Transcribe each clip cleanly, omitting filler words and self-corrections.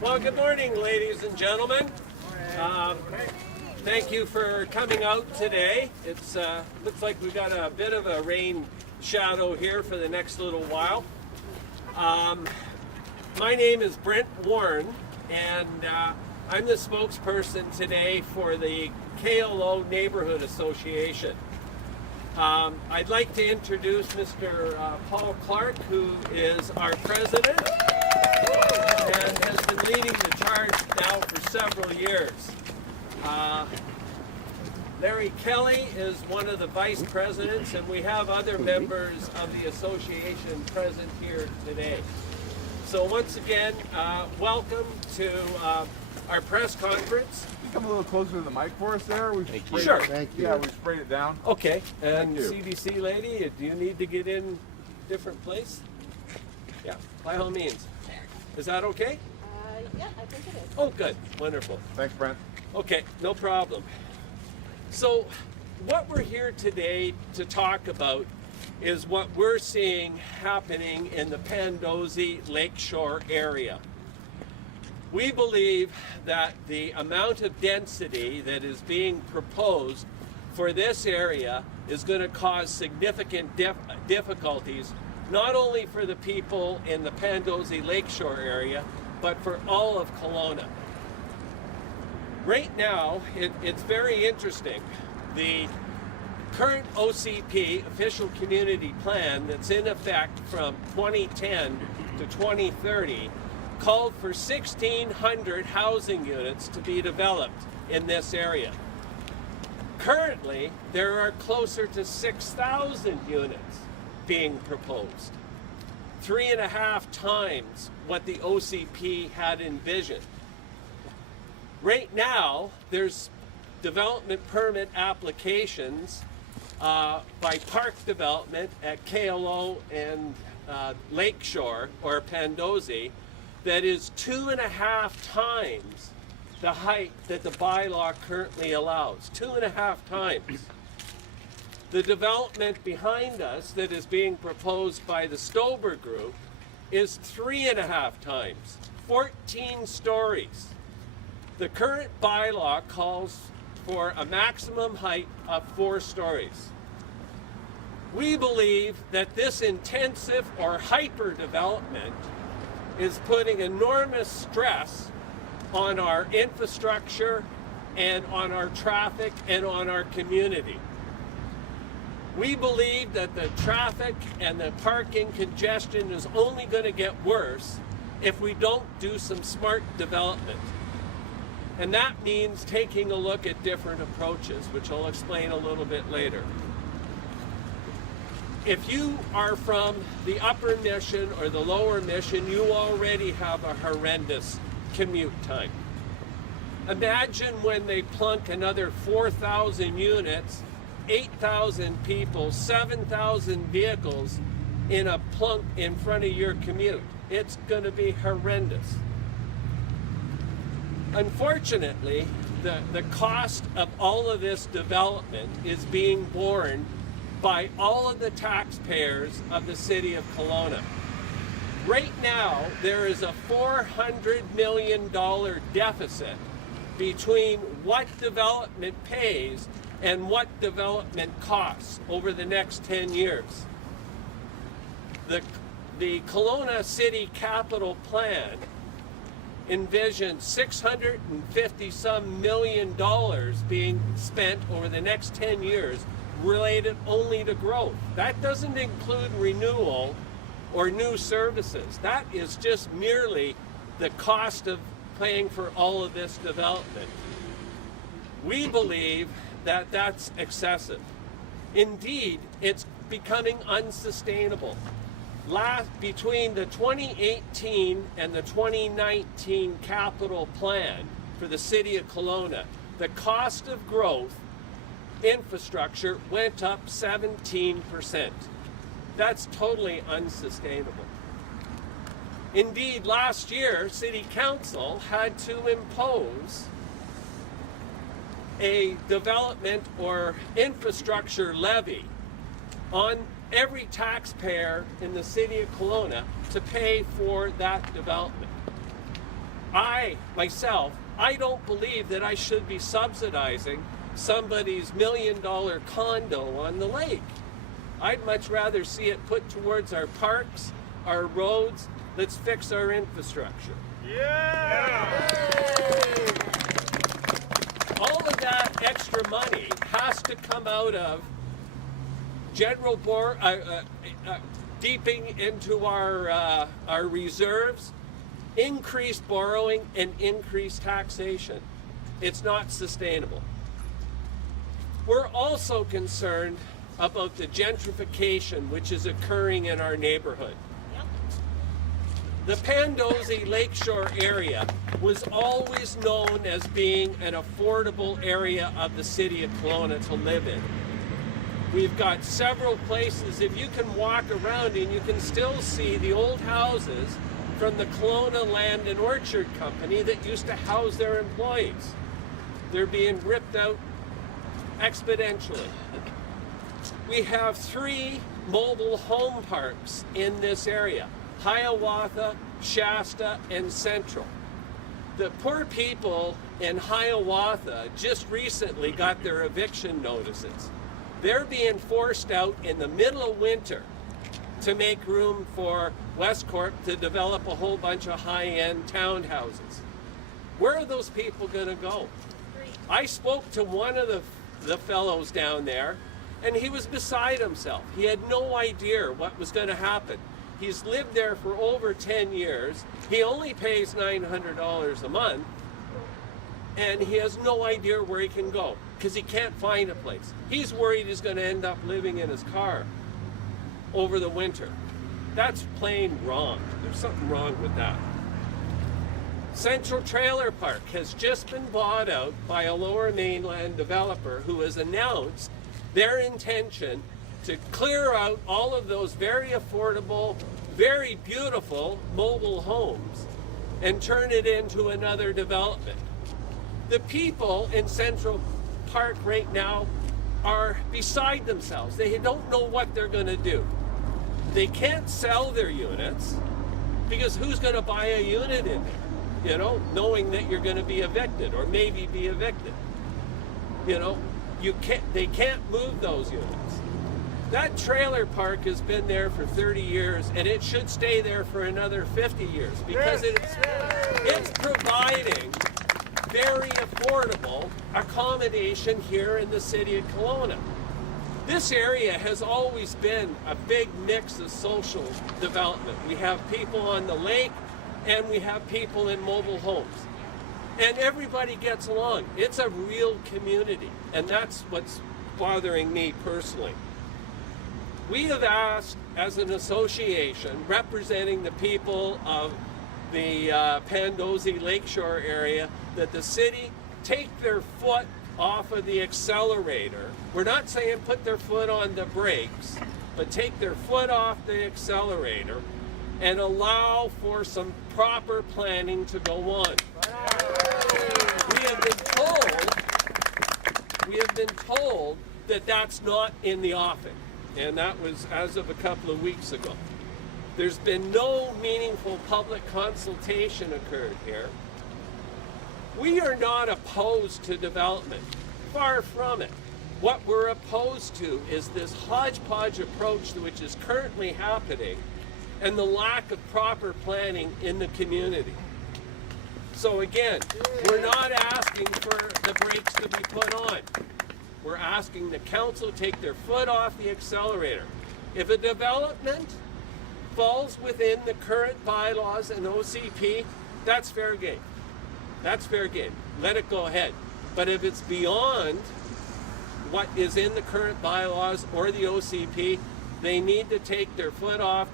Well, good morning, ladies and gentlemen. Thank you for coming out today. It's looks like we've got a bit of a rain shadow here for the next little while. My name is Brent Warren, and I'm the spokesperson today for the KLO Neighbourhood Association. I'd like to introduce Mr. Paul Clark, who is our president and has been leading the charge now for several years. Larry Kelly is one of the vice presidents, and we have other members of the association present here today. So once again, welcome to our press conference. Can you come a little closer to the mic for us there? Sure. Thank you. Yeah, we sprayed it down. Okay, and CBC lady, do you need to get in a different place? Yeah, by all means. Is that okay? Yeah, I think it is. Oh, good. Wonderful. Thanks, Brent. Okay, no problem. So, what we're here today to talk about is what we're seeing happening in the Pandosy Lakeshore area. We believe that the amount of density that is being proposed for this area is going to cause significant difficulties, not only for the people in the Pandosy Lakeshore area, but for all of Kelowna. Right now, it's very interesting. The current OCP, Official Community Plan, that's in effect from 2010 to 2030, called for 1,600 housing units to be developed in this area. Currently, there are closer to 6,000 units being proposed. 3.5 times what the OCP had envisioned. Right now, there's development permit applications by park development at KLO and Lakeshore, or Pandosy, that is 2.5 times the height that the bylaw currently allows. 2.5 times. The development behind us that is being proposed by the Stober Group is 3.5 times, 14 stories. The current bylaw calls for a maximum height of 4 stories. We believe that this intensive or hyper development is putting enormous stress on our infrastructure and on our traffic and on our community. We believe that the traffic and the parking congestion is only going to get worse if we don't do some smart development. And that means taking a look at different approaches, which I'll explain a little bit later. If you are from the upper Mission or the lower Mission, you already have a horrendous commute time. Imagine when they plunk another 4,000 units, 8,000 people, 7,000 vehicles in a plunk in front of your commute. It's going to be horrendous. Unfortunately, the cost of all of this development is being borne by all of the taxpayers of the city of Kelowna. Right now, there is a $400 million deficit between what development pays and what development costs over the next 10 years. The Kelowna City Capital Plan envisioned $650-some million being spent over the next 10 years related only to growth. That doesn't include renewal or new services. That is just merely the cost of paying for all of this development. We believe that that's excessive. Indeed, it's becoming unsustainable. Between the 2018 and the 2019 capital plan for the city of Kelowna, the cost of growth infrastructure went up 17%. That's totally unsustainable. Indeed, last year, City Council had to impose a development or infrastructure levy on every taxpayer in the city of Kelowna to pay for that development. I don't believe that I should be subsidizing somebody's $1 million condo on the lake. I'd much rather see it put towards our parks, our roads. Let's fix our infrastructure. Yeah! All of that extra money has to come out of general deeping into our reserves, increased borrowing, and increased taxation. It's not sustainable. We're also concerned about the gentrification which is occurring in our neighborhood. The Pandosy Lakeshore area was always known as being an affordable area of the city of Kelowna to live in. We've got several places, if you can walk around and you can still see the old houses from the Kelowna Land and Orchard Company that used to house their employees. They're being ripped out exponentially. We have 3 mobile home parks in this area: Hiawatha, Shasta, and Central. The poor people in Hiawatha just recently got their eviction notices. They're being forced out in the middle of winter to make room for Westcorp to develop a whole bunch of high-end townhouses. Where are those people going to go? I spoke to one of the fellows down there, and he was beside himself. He had no idea what was going to happen. He's lived there for over 10 years. He only pays $900 a month, and he has no idea where he can go because he can't find a place. He's worried he's going to end up living in his car over the winter. That's plain wrong. There's something wrong with that. Central Trailer Park has just been bought out by a Lower Mainland developer who has announced their intention to clear out all of those very affordable, very beautiful mobile homes and turn it into another development. The people in Central Park right now are beside themselves. They don't know what they're going to do. They can't sell their units because who's going to buy a unit in there? You know, knowing that you're going to be evicted or maybe be evicted. You know, they can't move those units. That trailer park has been there for 30 years and it should stay there for another 50 years because it's providing very affordable accommodation here in the city of Kelowna. This area has always been a big mix of social development. We have people on the lake and we have people in mobile homes. And everybody gets along. It's a real community, and that's what's bothering me personally. We have asked, as an association representing the people of the Pandosy Lakeshore area, that the city take their foot off of the accelerator. We're not saying put their foot on the brakes, but take their foot off the accelerator and allow for some proper planning to go on. We have been told that that's not in the offing, and that was as of a couple of weeks ago. There's been no meaningful public consultation occurred here. We are not opposed to development, far from it. What we're opposed to is this hodgepodge approach which is currently happening and the lack of proper planning in the community. So again, we're not asking for the brakes to be put on. We're asking the council to take their foot off the accelerator. If a development falls within the current bylaws and OCP, that's fair game. That's fair game. Let it go ahead. But if it's beyond what is in the current bylaws or the OCP, they need to take their foot off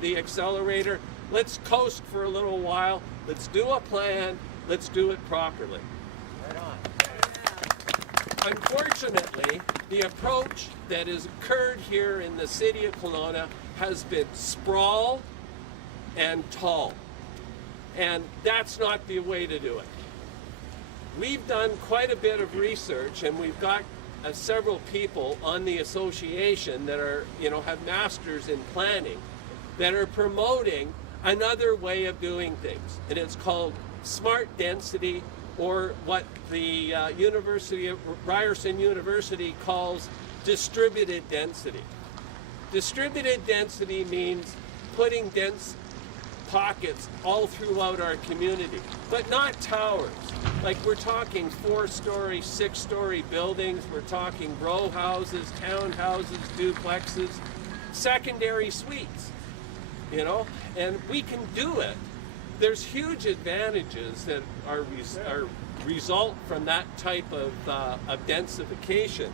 the accelerator. Let's coast for a little while. Let's do a plan. Let's do it properly. Right on. Unfortunately, the approach that has occurred here in the city of Kelowna has been sprawl and tall. And that's not the way to do it. we've done quite a bit of research, and we've got several people on the association that are, have masters in planning, that are promoting another way of doing things, and it's called smart density, or what the Ryerson University calls distributed density. Distributed density means putting dense pockets all throughout our community, but not towers. Like, we're talking 4-story, 6-story buildings, we're talking row houses, townhouses, duplexes, secondary suites, and we can do it. There's huge advantages that are result from that type of densification.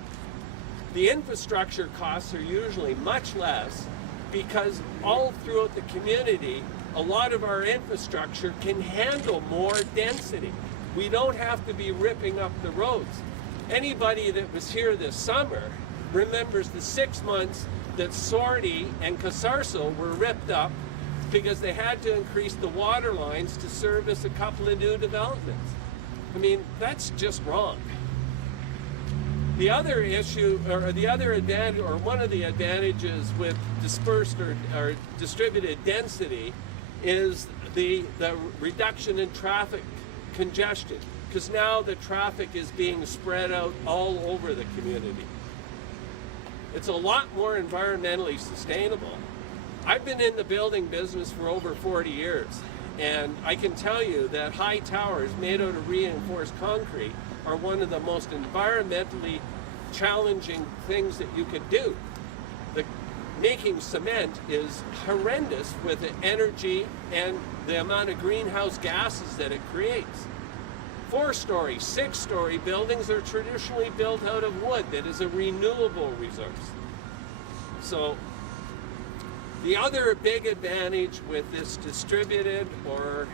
The infrastructure costs are usually much less because all throughout the community, a lot of our infrastructure can handle more density. We don't have to be ripping up the roads. Anybody that was here this summer remembers the 6 months that Sortie and Casarso were ripped up because they had to increase the water lines to service a couple of new developments. I mean, that's just wrong. The other issue, or the other advantage, or one of the advantages with dispersed or distributed density is the reduction in traffic congestion, because now the traffic is being spread out all over the community. It's a lot more environmentally sustainable. I've been in the building business for over 40 years, and I can tell you that high towers made out of reinforced concrete are one of the most environmentally challenging things that you could do. Making cement is horrendous with the energy and the amount of greenhouse gases that it creates. 4-story, 6-story buildings are traditionally built out of wood that is a renewable resource. So the other big advantage with this distributed or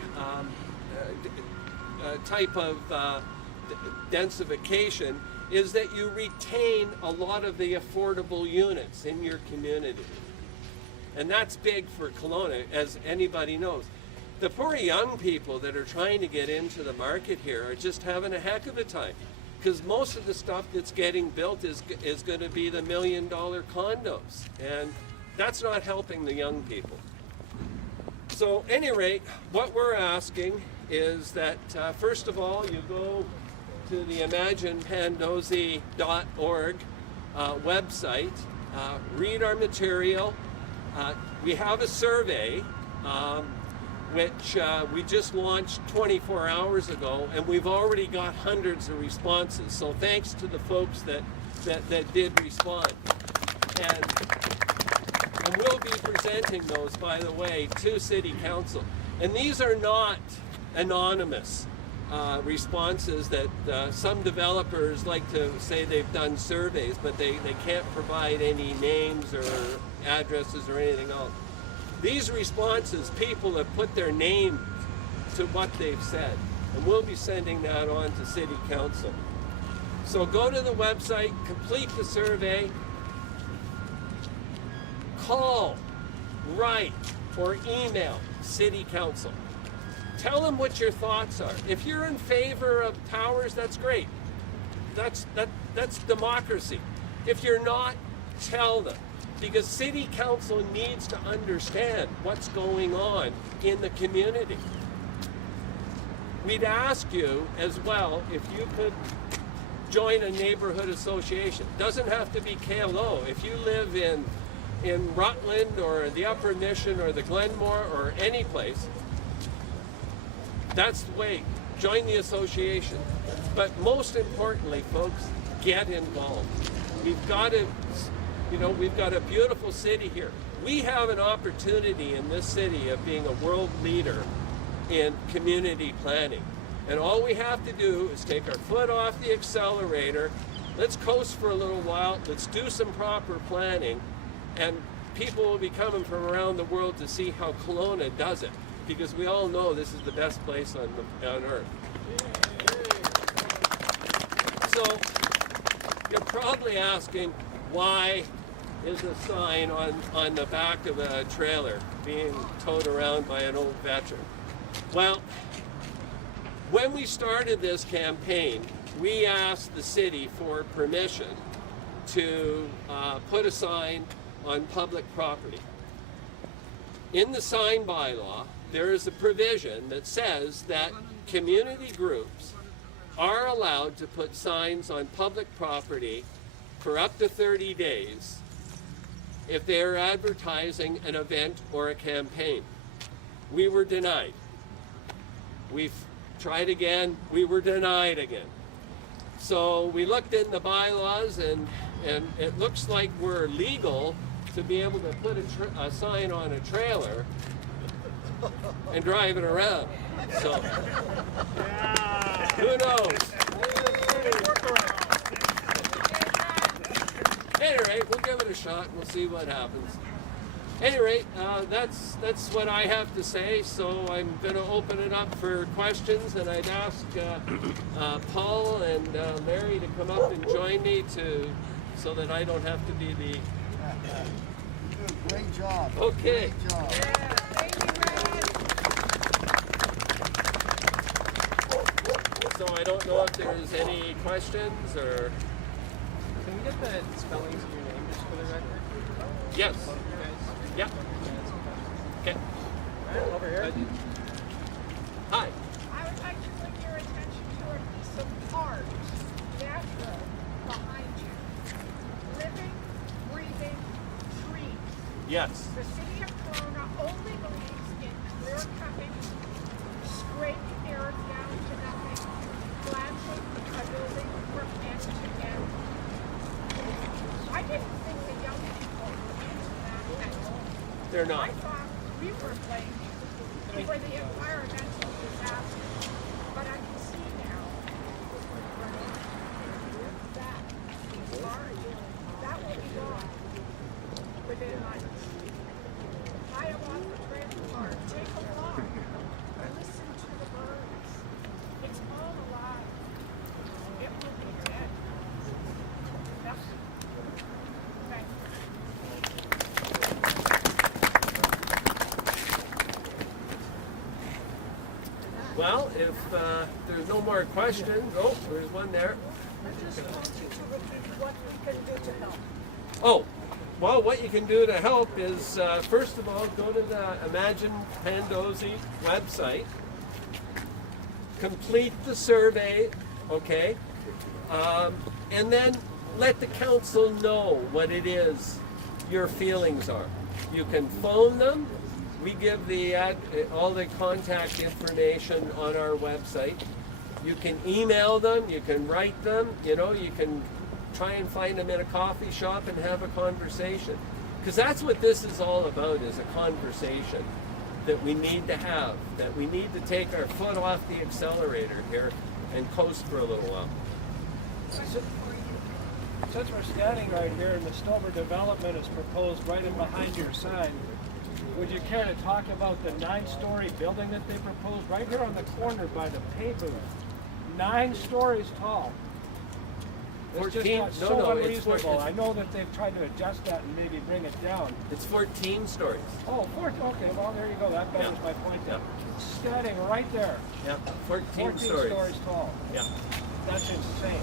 type of densification is that you retain a lot of the affordable units in your community. And that's big for Kelowna, as anybody knows. The poor young people that are trying to get into the market here are just having a heck of a time, because most of the stuff that's getting built is going to be the $1 million condos, and that's not helping the young people. So at any rate, what we're asking is that first of all, you go to the imaginepandosy.org website, read our material. We have a survey which we just launched 24 hours ago, and we've already got hundreds of responses. So thanks to the folks that did respond. And we'll be presenting those, by the way, to City Council. And these are not anonymous responses that some developers like to say they've done surveys, but they can't provide any names or addresses or anything else. These responses, people have put their name to what they've said, and we'll be sending that on to City Council. So go to the website, complete the survey, call, write, or email City Council. Tell them what your thoughts are. If you're in favor of towers, that's great. That's democracy. If you're not, tell them. Because City Council needs to understand what's going on in the community. We'd ask you as well if you could join a neighborhood association. Doesn't have to be KLO. If you live in Rutland or the Upper Mission or the Glenmore or any place, that's the way. Join the association. But most importantly, folks, get involved. We've got a beautiful city here. We have an opportunity in this city of being a world leader in community planning. And all we have to do is take our foot off the accelerator. Let's coast for a little while. Let's do some proper planning. And people will be coming from around the world to see how Kelowna does it, because we all know this is the best place on earth. So you're probably asking, why is a sign on the back of a trailer being towed around by an old veteran? Well, When we started this campaign, we asked the city for permission to put a sign on public property. In the sign bylaw, there is a provision that says that community groups are allowed to put signs on public property for up to 30 days if they are advertising an event or a campaign. We were denied. We've tried again, we were denied again. So we looked in the bylaws and it looks like we're legal to be able to put a sign on a trailer and drive it around. So, who knows? At any rate, we'll give it a shot and we'll see what happens. At any rate, that's what I have to say, so I'm going to open it up for questions, and I'd ask Paul and Larry to come up and join me so that I don't have to be the... Great job. Okay. Great job. So I don't know if there's any questions or... Can we get the spellings of your name just for the record? Yes. Both of you guys? Yeah. Okay. Alright, over here. Hi. I would like to bring your attention to a piece of art, that road behind you. Living, breathing trees. Yes. The city of Corona only believes in clear cutting, scraping the earth down to nothing, planting a building from end to end. I didn't think the young people were into that at all. They're not. I thought we were blamed for the environmental disaster, but I can see now that will be gone within months. I am on the trail card. Take a walk. Listen to the birds. It's all alive. It will be dead. That's thank you. Well, if there's no more questions, oh, there's one there. I just want you to repeat what we can do to help. Oh, well, what you can do to help is, first of all, go to the Imagine Pandosy website, complete the survey, okay, and then let the council know what it is your feelings are. You can phone them. We give all the contact information on our website. You can email them, you can write them, you can try and find them in a coffee shop and have a conversation. Because that's what this is all about, is a conversation that we need to have, that we need to take our foot off the accelerator here and coast for a little while. Since we're standing right here and the Stover development is proposed right in behind your sign, would you care to talk about the 9-story building that they proposed right here on the corner by the pay booth? 9 stories tall. It's just 14 not no, so no, it's unreasonable. 14. I know that they've tried to adjust that and maybe bring it down. It's 14 stories. Oh, 14, okay, well there you go. That betters my point then. Standing right there. Yeah, 14 14 stories. stories tall. Yeah. That's insane.